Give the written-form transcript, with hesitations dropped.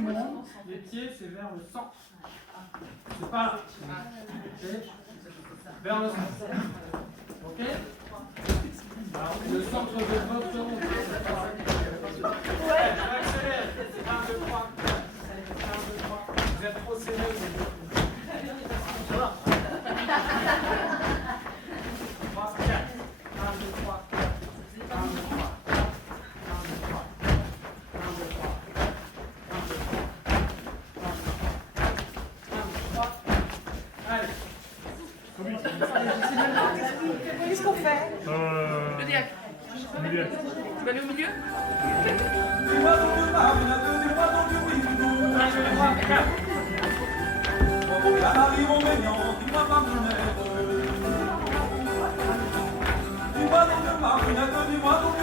poumons, les pieds, c'est vers le centre. C'est pas là. Okay. Vers le centre. Ok. Alors, le centre de votre ongle, c'est pas. Ouais, je accélère. 1, 2, 3, 4. 1, 2, 3. Vous êtes trop sérieux. Ça va. 3, 4. 1, 2, 3, 4. 1, 2, 3. 1, 2, 3. 1, 2, 3. 1, 2, 3. 1, 2, 3. Allez. Qu'est-ce qu'on fait? Le diacre. Tu vas aller au milieu? 1, 2, 3, 4. Dis-moi donc,